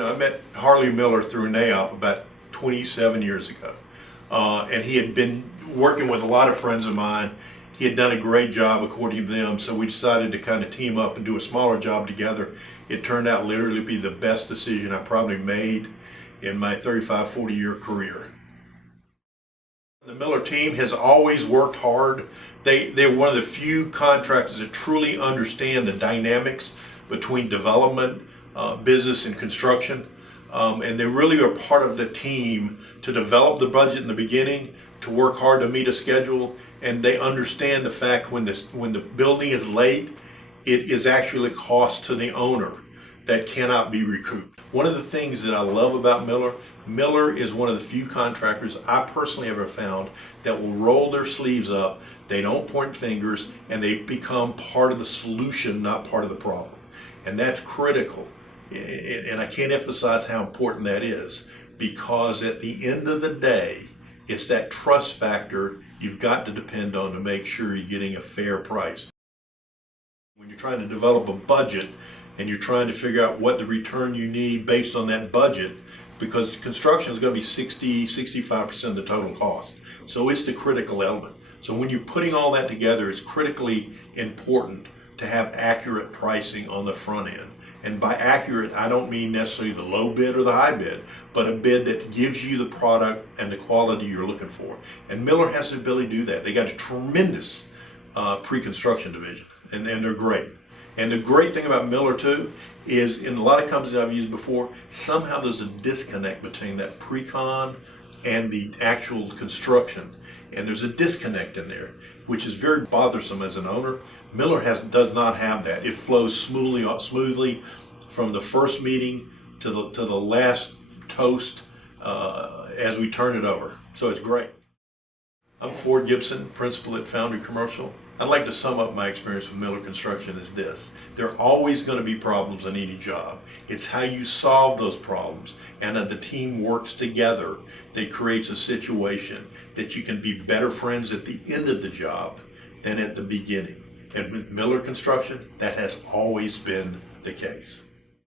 I met Harley Miller through NAOP about 27 years ago. And he had been working with a lot of friends of mine. He had done a great job according to them, so we decided to kind of team up and do a smaller job together. It turned out literally to be the best decision I probably made in my 35, 40-year career. The Miller team has always worked hard. They're one of the few contractors that truly understand the dynamics between development, business, and construction. And they really are part of the team to develop the budget in the beginning, to work hard to meet a schedule, and they understand the fact when the building is late, it is actually a cost to the owner that cannot be recouped. One of the things that I love about Miller is one of the few contractors I personally ever found that will roll their sleeves up, they don't point fingers, and they become part of the solution, not part of the problem. And that's critical. And I can't emphasize how important that is, because at the end of the day, it's that trust factor you've got to depend on to make sure you're getting a fair price. When you're trying to develop a budget and you're trying to figure out what the return you need based on that budget, because construction is going to be 60-65% of the total cost. So it's the critical element. So when you're putting all that together, it's critically important to have accurate pricing on the front end. And by accurate, I don't mean necessarily the low bid or the high bid, but a bid that gives you the product and the quality you're looking for. And Miller has the ability to do that. They got a tremendous pre-construction division, and they're great. And the great thing about Miller too is, in a lot of companies I've used before, somehow there's a disconnect between that pre-con and the actual construction. And there's a disconnect in there, which is very bothersome as an owner. Miller does not have that. It flows smoothly from the first meeting to the last toast as we turn it over. So it's great. I'm Ford Gibson, principal at Foundry Commercial. I'd like to sum up my experience with Miller Construction as this: there are always going to be problems in any job. It's how you solve those problems, and that the team works together that creates a situation that you can be better friends at the end of the job than at the beginning. And with Miller Construction, that has always been the case.